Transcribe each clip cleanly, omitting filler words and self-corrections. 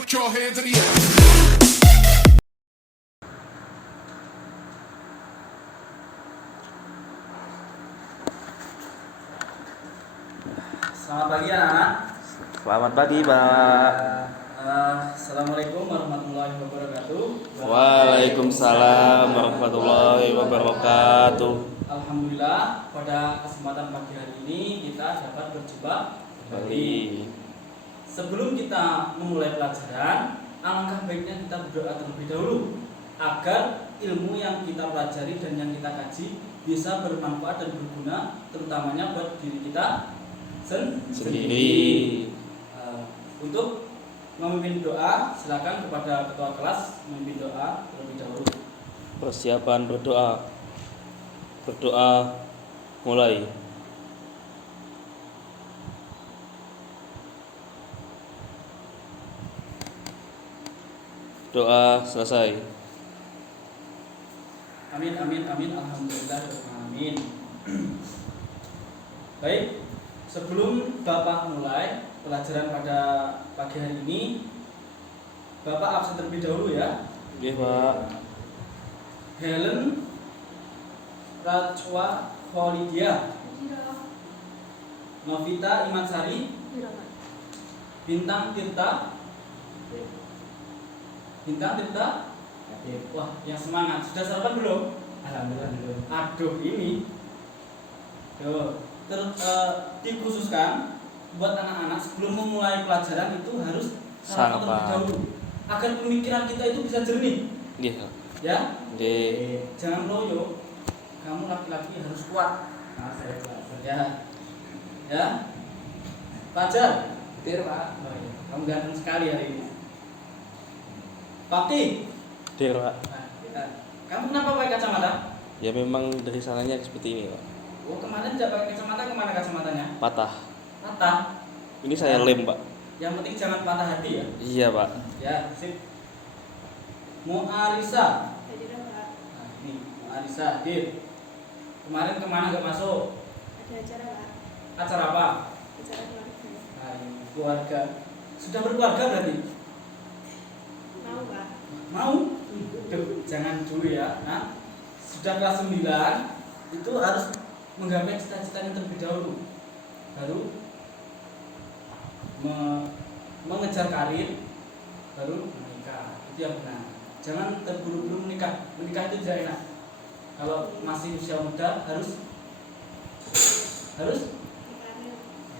put your hands in the air. Selamat pagi anak-anak. Selamat pagi, Pak. Assalamualaikum warahmatullahi wabarakatuh. Waalaikumsalam warahmatullahi wabarakatuh. Alhamdulillah, pada kesempatan pagi hari ini kita dapat berjumpa kembali. Sebelum kita memulai pelajaran, alangkah baiknya kita berdoa terlebih dahulu agar ilmu yang kita pelajari dan yang kita kaji bisa bermanfaat dan berguna, terutamanya buat diri kita sendiri. Untuk memimpin doa, silakan kepada ketua kelas memimpin doa terlebih dahulu. Persiapan berdoa. Berdoa mulai. Doa selesai. Amin amin amin alhamdulillah amin. Baik, sebelum Bapak mulai pelajaran pada pagi hari ini, Bapak absen terlebih dahulu ya. Iya, Pak. Helen Rachwa Kholidia, Novita Imansari, Bintang Tirta. Wah, yang semangat. Sudah sarapan belum? Alhamdulillah belum. Aduh, ini. Dikhususkan buat anak-anak sebelum memulai pelajaran itu harus sarapan terlebih dahulu agar pemikiran kita itu bisa jernih. Iya. Ya? Iya. Jangan loyo. Kamu laki-laki harus kuat. Nah, saya Pak. Ya. Ya. Fajar. Betul, Pak. Oh, iya. Kamu ganteng sekali hari ini. Fakti. Iya, Pak. Kamu kenapa pakai kacamata? Ya memang dari sananya seperti ini, Pak. Oh, kemarin tidak pakai kacamata, kemana kacamatanya? Patah. Patah. Ini saya lem, Pak. Yang penting jangan patah hati ya. Iya, Pak. Ya, sip. Muarisa. Hadir Pak. Nah, ini Muarisa hadir. Kemarin kemana gak masuk? Ada acara Pak. Acara apa? Acara keluarga. Nah, ini keluarga. Sudah berkeluarga berarti? Mau Pak. Mau? Duh, jangan dulu ya. Nah, sudah kelas 9 itu harus menggapai cita-citanya terlebih dahulu. Baru mengejar karir, baru menikah. Itu yang benar. Jangan terburu-buru menikah. Menikah itu tidak enak. Kalau masih usia muda harus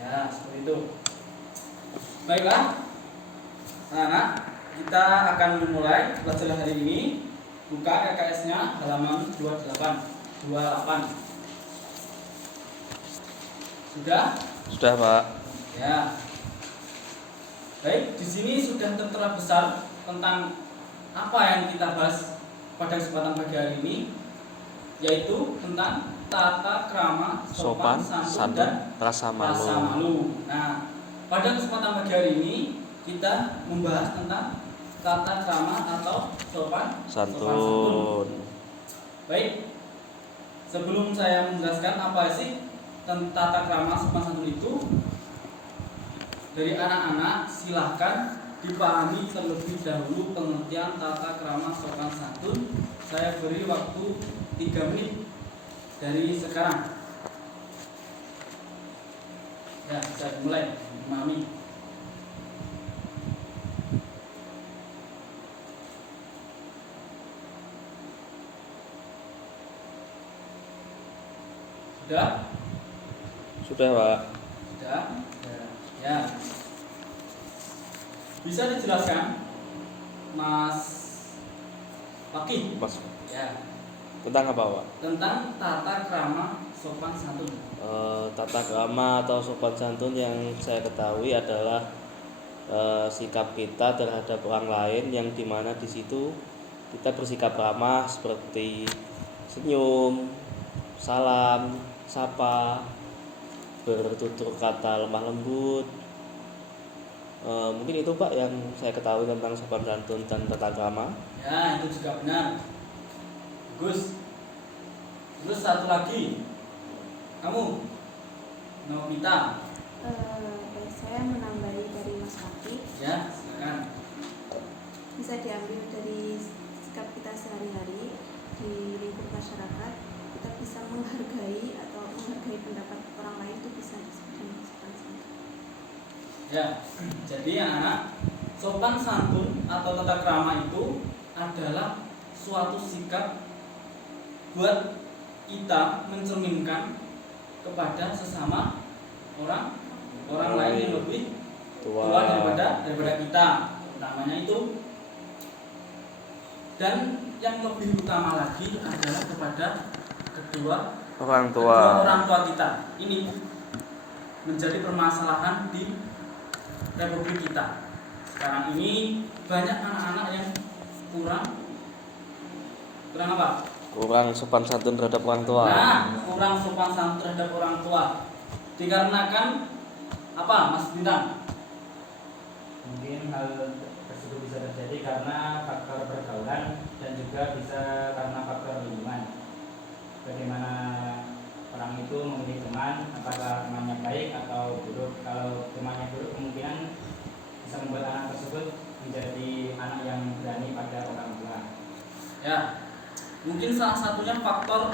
ya seperti itu. Baiklah, anak-anak, kita akan memulai pelajaran hari ini. Buka RKS-nya halaman 28. Sudah? Sudah, Pak. Ya. Baik, di sini sudah tertera besar tentang apa yang kita bahas pada kesempatan pagi hari ini, yaitu tentang tata krama, sopan, santun, dan rasa malu. Nah, pada kesempatan pagi hari ini kita membahas tentang tata krama atau sopan Santun. Baik, sebelum saya menjelaskan apa sih tentang tata krama sopan santun itu, dari anak-anak silahkan dipahami terlebih dahulu pengertian tata krama sopan santun. Saya beri waktu 3 menit dari sekarang. Ya, bisa dimulai, memahami. Sudah? Sudah, Pak. Sudah? Ya. Bisa dijelaskan, Mas Fakih? Mas. Ya. Tentang apa, Pak? Tentang tata krama sopan santun. Tata krama atau sopan santun yang saya ketahui adalah sikap kita terhadap orang lain, yang dimana di situ kita bersikap ramah seperti senyum, salam, sapa, bertutur kata lemah lembut. Mungkin itu, Pak, yang saya ketahui tentang sopan santun dan tata krama. Ya, itu juga benar. Bagus. Terus satu lagi, kamu, Novita. Saya menambahi dari Mas Fakih. Ya, silakan. diambil dari sikap kita sehari-hari di lingkup masyarakat, kita bisa menghargai pendapat orang lain, itu bisa disebut dengan sopan santun. Ya, jadi anak-anak, sopan santun atau tata krama itu adalah suatu sikap buat kita mencerminkan kepada sesama orang lain yang lebih tua daripada kita, utamanya itu. Dan yang lebih utama lagi adalah kepada kedua orang tua kita. Ini menjadi permasalahan di Republik kita. Sekarang ini banyak anak-anak yang kurang apa? Kurang sopan santun terhadap orang tua. Nah, kurang sopan santun terhadap orang tua. Dikarenakan apa, Mas Bintang? Mungkin hal tersebut bisa terjadi karena faktor pergaulan dan juga bisa karena faktor lingkungan. Bagaimana orang itu memilih teman, apakah temannya baik atau buruk. Kalau temannya buruk, kemungkinan bisa membuat anak tersebut menjadi anak yang berani pada orang tua. Ya, mungkin salah satunya faktor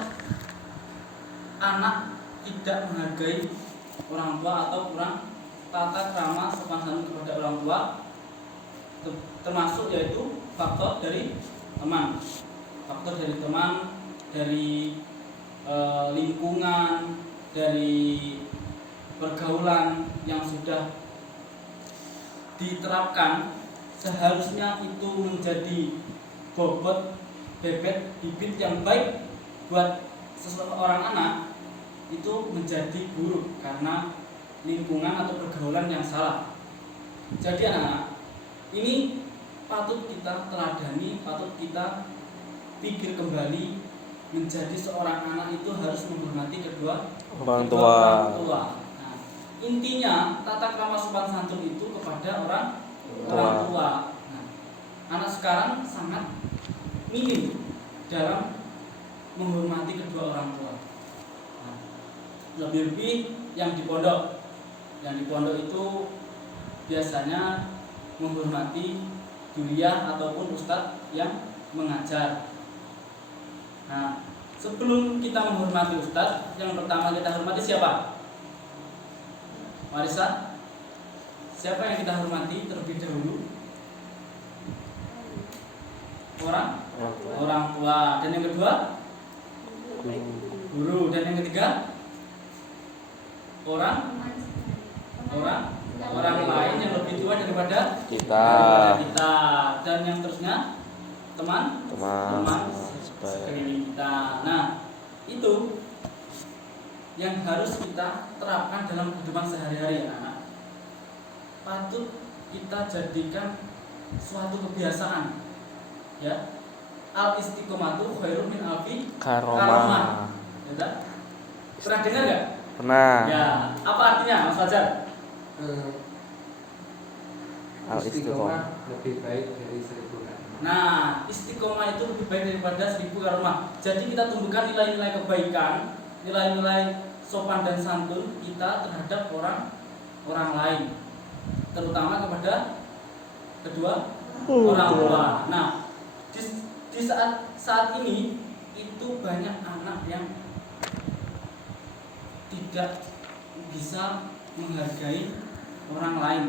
anak tidak menghargai orang tua atau kurang tata krama sopan santun kepada orang tua, termasuk yaitu faktor dari teman, dari lingkungan, dari pergaulan yang sudah diterapkan. Seharusnya itu menjadi bobot bebet bibit yang baik buat seseorang anak, itu menjadi buruk karena lingkungan atau pergaulan yang salah. Jadi anak-anak, ini patut kita teladani, patut kita pikir kembali. Menjadi seorang anak itu harus menghormati kedua orang tua. Nah, intinya tata krama sopan santun itu kepada orang tua. Nah, anak sekarang sangat minim dalam menghormati kedua orang tua. Nah, lebih-lebih yang di pondok itu biasanya menghormati duliyah ataupun ustadz yang mengajar. Nah, sebelum kita menghormati ustadz, yang pertama kita hormati siapa? Marisa, siapa yang kita hormati terlebih dahulu? Orang tua. Dan yang kedua, guru. Dan yang ketiga, orang lain yang lebih tua daripada kita. Dan yang terusnya teman sekeliling kita. Nah, itu yang harus kita terapkan dalam kehidupan sehari-hari, anak-anak. Patut kita jadikan suatu kebiasaan, ya. Al istiqomatu khairun min alfi karomah. Ya, pernah dengar nggak? Pernah. Ya, apa artinya, Mas Fajar? Al istiqomah lebih baik dari 1000 karomah. Nah, istiqomah itu lebih baik daripada 1000 karomah. Jadi kita tumbuhkan nilai-nilai kebaikan, nilai-nilai sopan dan santun kita terhadap orang lain, terutama kepada kedua orang tua. Nah, di saat ini itu banyak anak yang tidak bisa menghargai orang lain.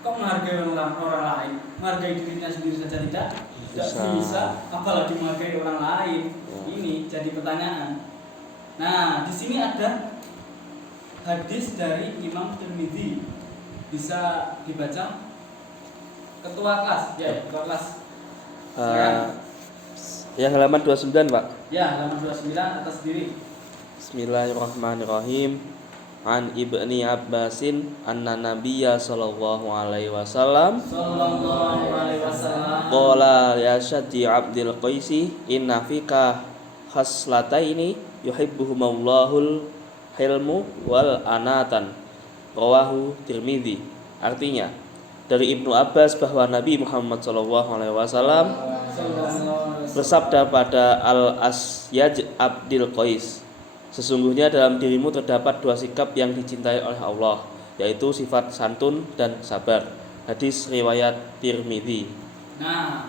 Kok menghargai orang lain? Menghargai dirinya sendiri saja tidak bisa, apalagi menghargai orang lain. Ini jadi pertanyaan. Nah, di sini ada hadis dari Imam Tirmidzi. Bisa dibaca? Ketua kelas, ya, ketua kelas. Yang halaman 29, Pak. Ya, halaman 29 atas diri. Bismillahirrahmanirrahim. An Ibni Abbasin anna Nabiyya sallallahu alaihi wasallam qala ya Syaddi Abdul Qaisi inna fika khaslataini yuhibbuhumallahul hilmu wal anatan. Rawahu Tirmidzi. Artinya, dari Ibnu Abbas bahwa Nabi Muhammad sallallahu alaihi wasallam bersabda pada Al-Asyaj Abdul Qais, sesungguhnya dalam dirimu terdapat dua sikap yang dicintai oleh Allah, yaitu sifat santun dan sabar. Hadis riwayat Tirmidzi. Nah,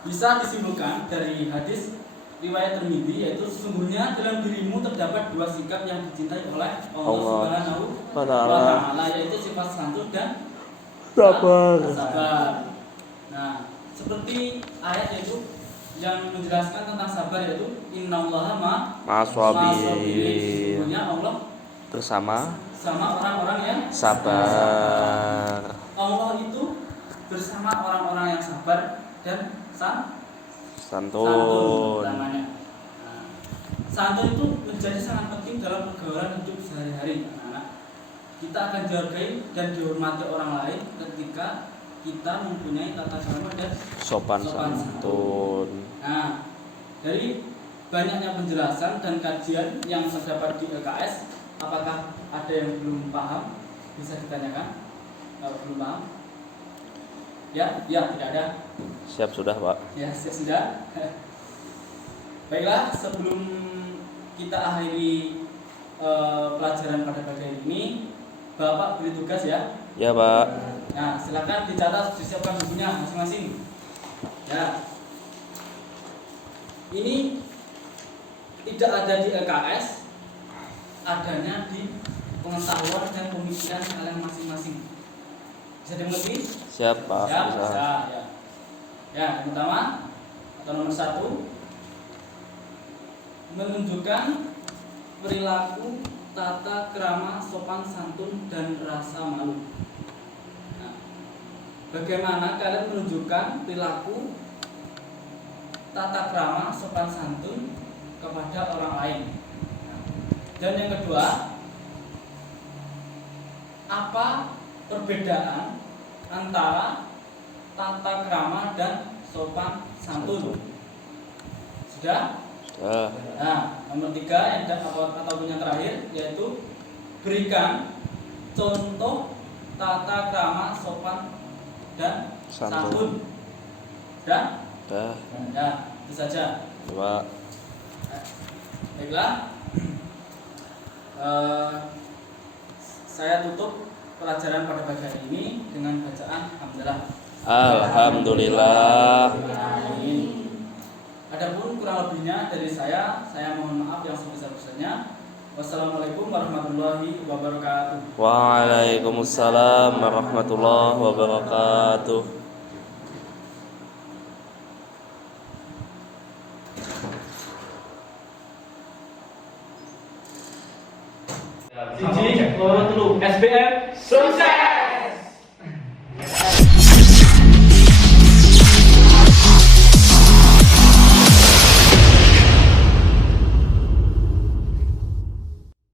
bisa disimpulkan dari hadis riwayat Tirmidzi, yaitu sesungguhnya dalam dirimu terdapat dua sikap yang dicintai oleh Allah Subhanahu wa Ta'ala, yaitu sifat santun dan sabar. Nah, seperti ayat itu yang menjelaskan tentang sabar, yaitu innallaha ma'as-sabirin. Sesungguhnya Allah bersama orang-orang yang sabar. Allah itu bersama orang-orang yang sabar dan Santun. namanya. Nah, santun itu menjadi sangat penting dalam pergaulan hidup sehari-hari, anak-anak. Kita akan dihargai dan dihormati orang lain ketika kita mempunyai tata krama dan Sopan santun. Nah, dari banyaknya penjelasan dan kajian yang terdapat di LKS, apakah ada yang belum paham? Bisa ditanyakan. Kalau belum paham? Ya, tidak ada. Siap sudah, Pak. Ya, sudah. Baiklah, sebelum kita akhiri pelajaran pada pagi ini, Bapak beri tugas ya. Ya, Pak. Nah, silakan dicatat, disiapkan bukunya masing-masing. Ya. Ini tidak ada di LKS, adanya di pengetahuan dan pemikiran kalian masing-masing. Bisa dimengerti? Siap, Pak. Ya, Bisa. bisa, ya. Ya, yang pertama atau nomor 1, menunjukkan perilaku, tata krama, sopan santun dan rasa malu. Nah, bagaimana kalian menunjukkan perilaku, tata krama, sopan santun kepada orang lain? Nah, dan yang kedua, apa perbedaan antara tata krama dan sopan santun? Sudah? Sudah. Nah, nomor 3 ataupun yang terakhir, yaitu berikan contoh tata krama, sopan dan santun. Sudah? Sudah. Ya, itu saja. Pak. Baiklah. Saya tutup pelajaran pada pagi hari ini dengan bacaan hamdalah. Alhamdulillah. Adapun kurang lebihnya dari saya mohon maaf yang sebesar-besarnya. Wassalamualaikum warahmatullahi wabarakatuh. Waalaikumsalam warahmatullahi wabarakatuh. Siji, loro, telu. SBM selesai.